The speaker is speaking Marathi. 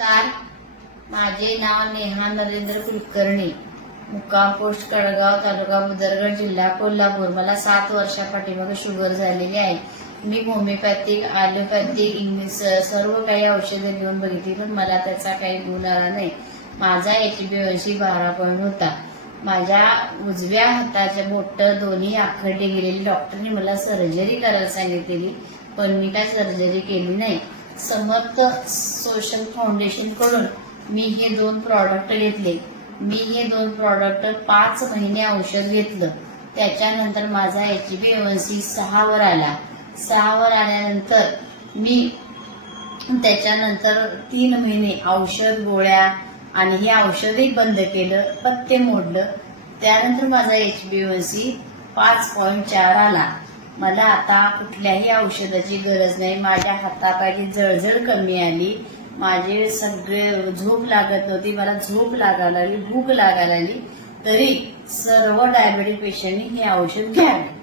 नमस्कार माझे नाव नेहा नरेंद्र कुलकर्णी मुक्काम पोस्ट कडगाव तालुका बुदरगड जिल्हा कोल्हापूर मला सात वर्षा पाठीमागे शुगर झालेली आहे मी होमिओपॅथिक ॲलोपॅथिक इंग्लिश सर्व काही औषधं घेऊन बघितली पण मला त्याचा काही गुण आला नाही माझा एच बी ऐंशी बारा पॉईंट होता माझ्या उजव्या हाताच्या बोट दोन्ही आखडे गेलेली डॉक्टरने मला सर्जरी करायला सांगितलेली पण मी काय सर्जरी केली नाही समर्थ सोशल फाउंडेशन कडून मी हे दोन प्रॉडक्ट घेतले मी हे दोन प्रॉडक्ट पाच महिने औषध घेतलं त्याच्यानंतर माझा H B A one C सहावर आला सहावर आल्यानंतर मी त्याच्यानंतर तीन महिने औषध गोळ्या आणि हे औषधही बंद केलं पत्ते मोडलं त्यानंतर माझा H B A one C पाच पॉईंट चार आला मला आता कुठल्याही औषधाची गरज नाही माझ्या हातापाठी जळजळ कमी आली माझे सगळे झोप लागत नव्हती मला झोप लागायला आली भूक लागायला आली तरी सर्व डायबेटिक पेशंटनी हे औषध घ्यावे